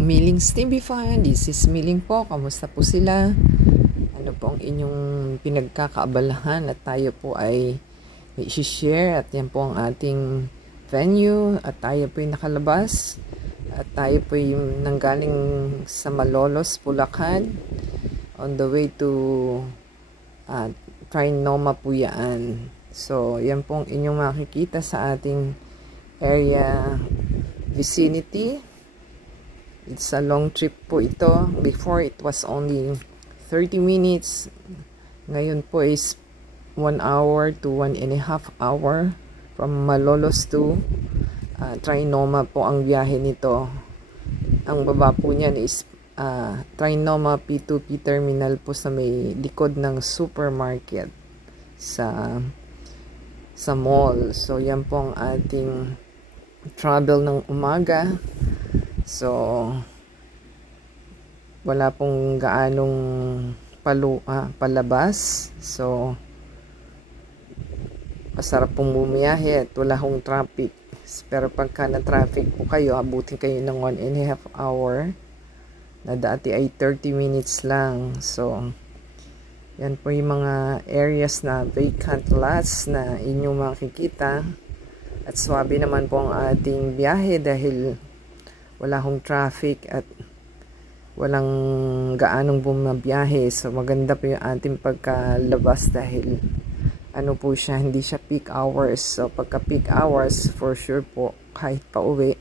Millings TV fan, this is Milling po. Kamusta po sila? Ano po ang inyong pinagkakaabalahan at tayo po ay i-share at yan po ang ating venue at tayo po ay nakalabas at tayo po ay nanggaling sa Malolos, Bulacan on the way to Trinoma po yan. So yan po ang inyong makikita sa ating area vicinity. It's a long trip po ito. Before it was only 30 minutes. Ngayon po is 1 hour to 1.5 hour from Malolos to Trinoma po ang biyahe nito. Ang baba po niyan is Trinoma P2P terminal po sa may likod ng supermarket sa mall. So yan po ang ating travel ng umaga. So wala pong gaanong palabas. So masarap pong bumiyahe at wala hong traffic. Pero pagka na traffic po kayo, abutin kayo ng 1.5 hour na dati ay 30 minutes lang. So yan po yung mga areas na vacant lots na inyong makikita. At swabe naman po ang ating biyahe dahil wala hong traffic at walang gaanong bumabiyahe. So maganda po yung ating pagkalabas dahil ano po siya, hindi siya peak hours. So pagka peak hours, for sure po kahit pa uwi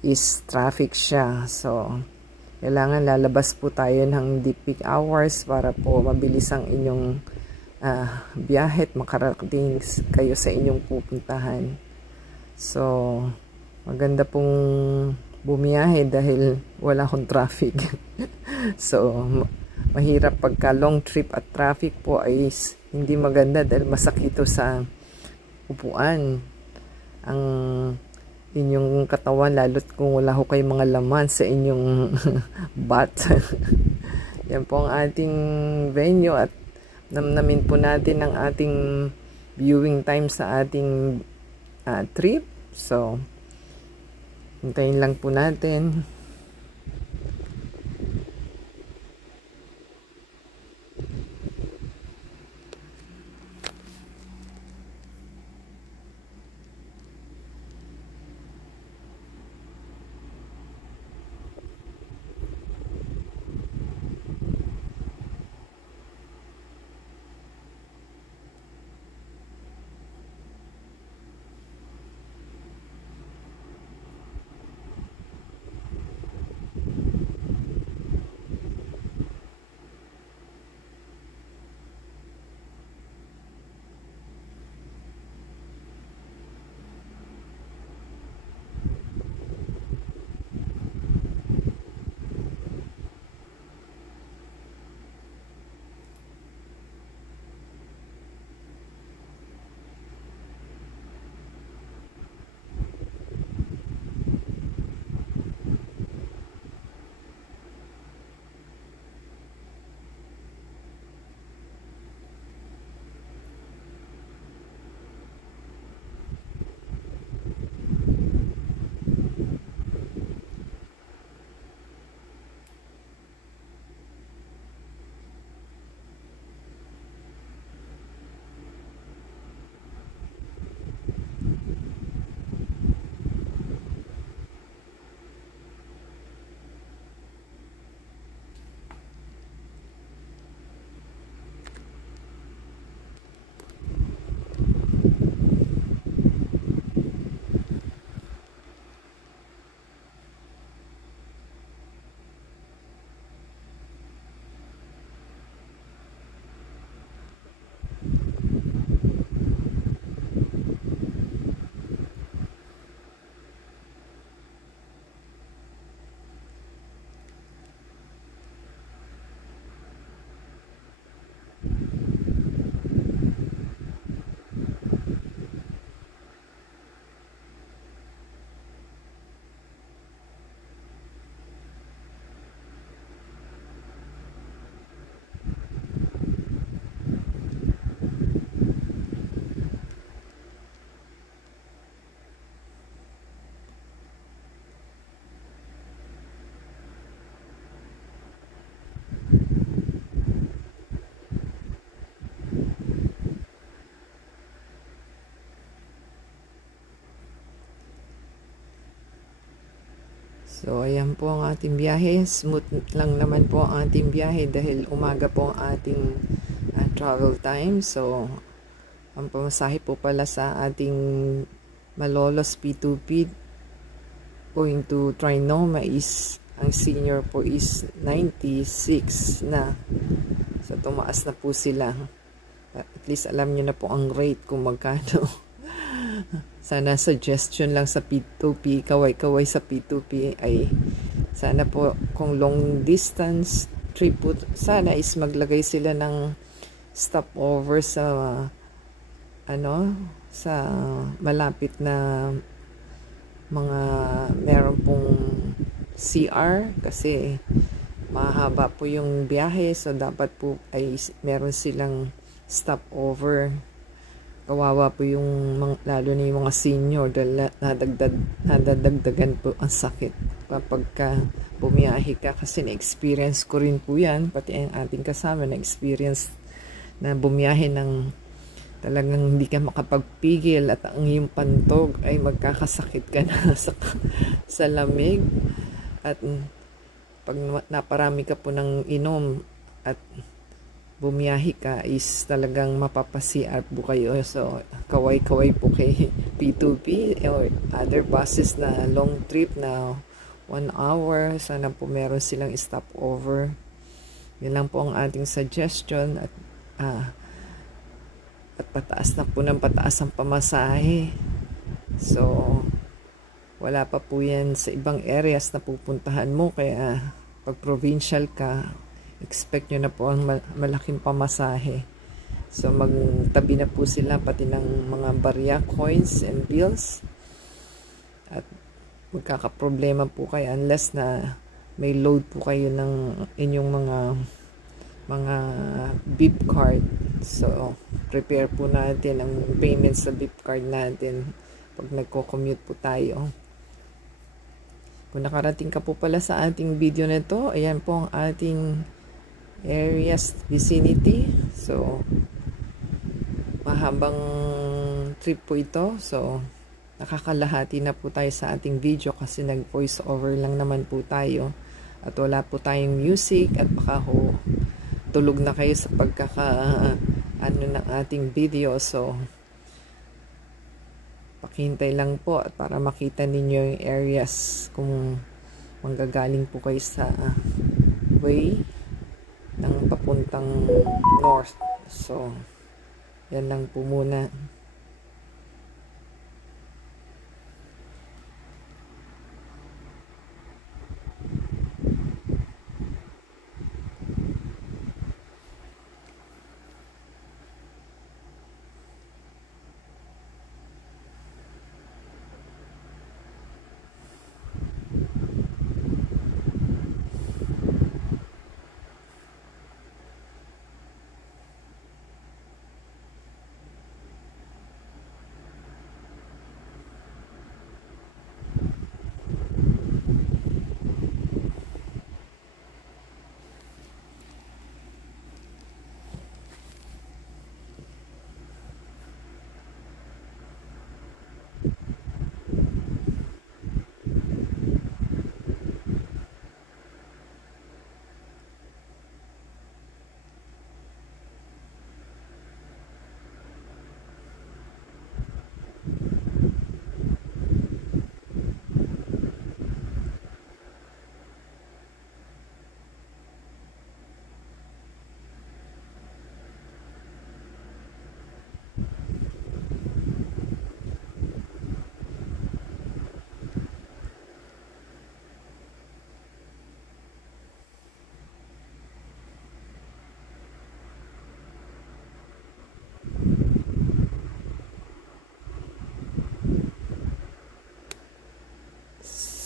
is traffic siya. So kailangan lalabas po tayo ng hindi peak hours para po mabilis ang inyong biyahe at makarating kayo sa inyong pupuntahan. So maganda pong bumiyahe dahil wala akong traffic. So mahirap pagka long trip at traffic po ay hindi maganda dahil masakit ito sa upuan ang inyong katawan, lalo't kung wala ho kayong mga laman sa inyong butt. Yan po ang ating venue at namnamin po natin ang ating viewing time sa ating trip. So hintayin lang po natin. So, ayan po ang ating biyahe. Smooth lang naman po ang ating biyahe dahil umaga po ang ating travel time. So, ang pamasahe po pala sa ating Malolos P2P going to Trinoma is, ang senior po is 96 na. So, tumaas na po sila. At least alam nyo na po ang rate kung magkano. Sana suggestion lang sa P2P, kaway-kaway sa P2P ay sana po kung long distance trip po, sana is maglagay sila ng stopover sa sa malapit na mga meron pong CR kasi mahaba po yung biyahe, so dapat po ay meron silang stopover. Kawawa po yung lalo na yung mga senior dahil nadadagdagan po ang sakit kapag bumiyahe ka, kasi na-experience ko rin po yan, pati ang ating kasama na-experience na bumiyahe ng talagang hindi ka makapagpigil at ang iyong pantog ay magkakasakit ka na sa lamig. At pag naparami ka po ng inom at bumiyahe ka is talagang mapapasiar po kayo. So, kaway-kaway po kay P2P or other buses na long trip na 1 hour. Sana po meron silang stopover. Yun lang po ang ating suggestion. At pataas na po ng pataas ang pamasahe. So, wala pa po yan sa ibang areas na pupuntahan mo. Kaya, pag provincial ka, expect nyo na po ang malaking pamasahe. So, magtabi na po sila pati ng mga barya, coins, and bills. At magkakaproblema po kayo unless na may load po kayo ng inyong mga beep card. So, prepare po natin ang payment sa beep card natin pag nagko-commute po tayo. Kung nakarating ka po pala sa ating video na ito, ayan po ang ating areas vicinity. So, mahabang trip po ito. So, nakakalahati na po tayo sa ating video kasi nag voice over lang naman po tayo. At wala po tayong music at baka tulog na kayo sa ng ating video. So, pakihintay lang po at para makita ninyo yung areas kung manggagaling po kayo sa way ng papuntang north. So, yan lang po muna.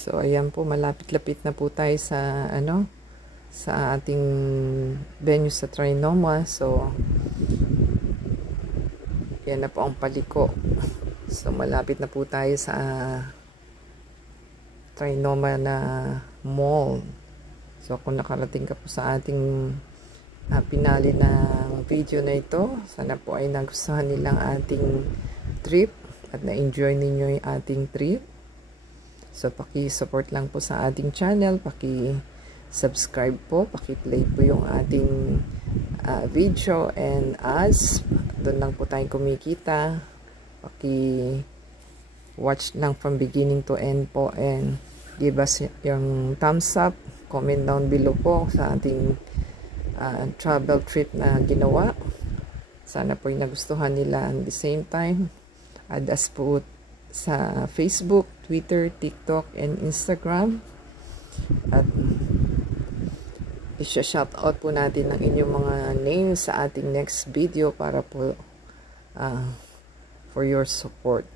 So, ayan po, malapit-lapit na po tayo sa, sa ating venue sa Trinoma. So, yan na po ang paliko. So, malapit na po tayo sa Trinoma na mall. So, kung nakarating ka po sa ating pinali ng video na ito, sana po ay nagustuhan nilang ating trip at na-enjoy ninyo yung ating trip. So, paki-support lang po sa ating channel, paki-subscribe po, paki-play po yung ating video and ads. Doon lang po tayong kumikita. Paki-watch lang from beginning to end po and give us yung thumbs up, comment down below po sa ating travel trip na ginawa. Sana po yung nagustuhan nila at the same time. Add us po sa Facebook, Twitter, TikTok, and Instagram. At i-shoutout po natin ang inyong mga names sa ating next video para po for your support.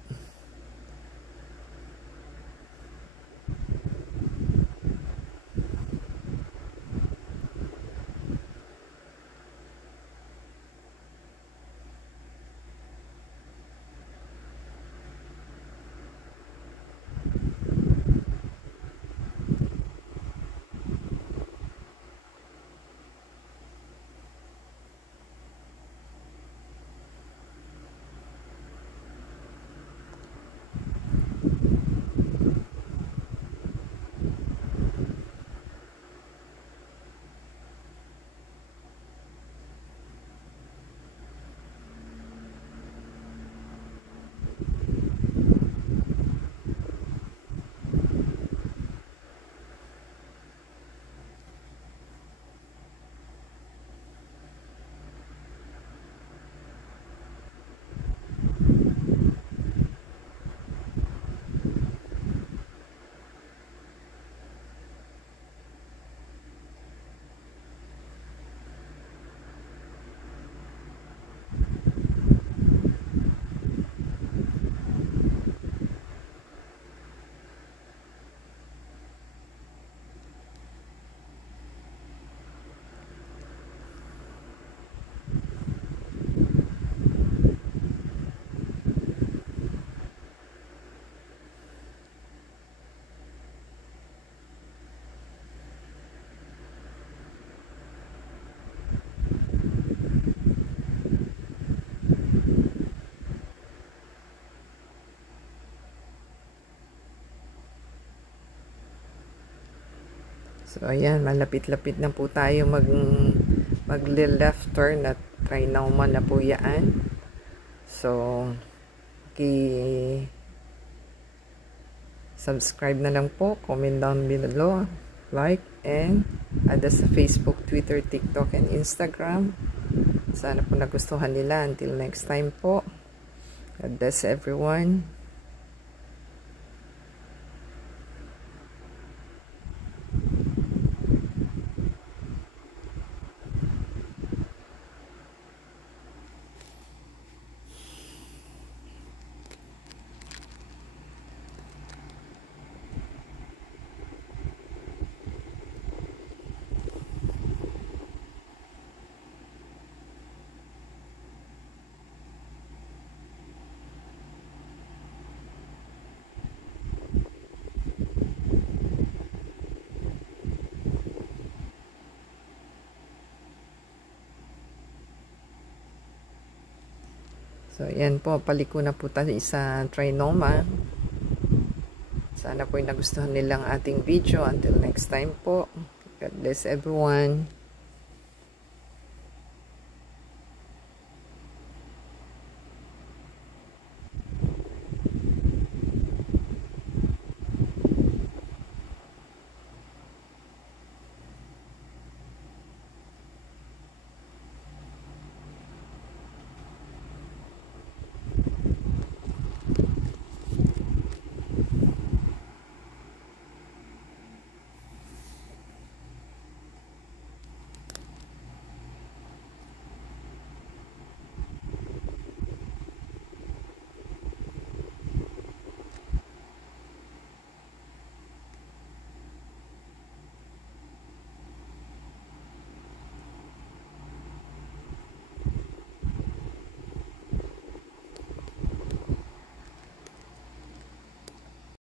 So, ayan, malapit-lapit na po tayo mag-left turn at Trinoma na po yan. So, subscribe na lang po, comment down below, like, and add us sa Facebook, Twitter, TikTok, and Instagram. Sana po nagustuhan nila. Until next time po. God bless everyone. So, ayan po, paliko na po tayo sa Trinoma. Sana po yung nagustuhan nilang ating video. Until next time po. God bless everyone.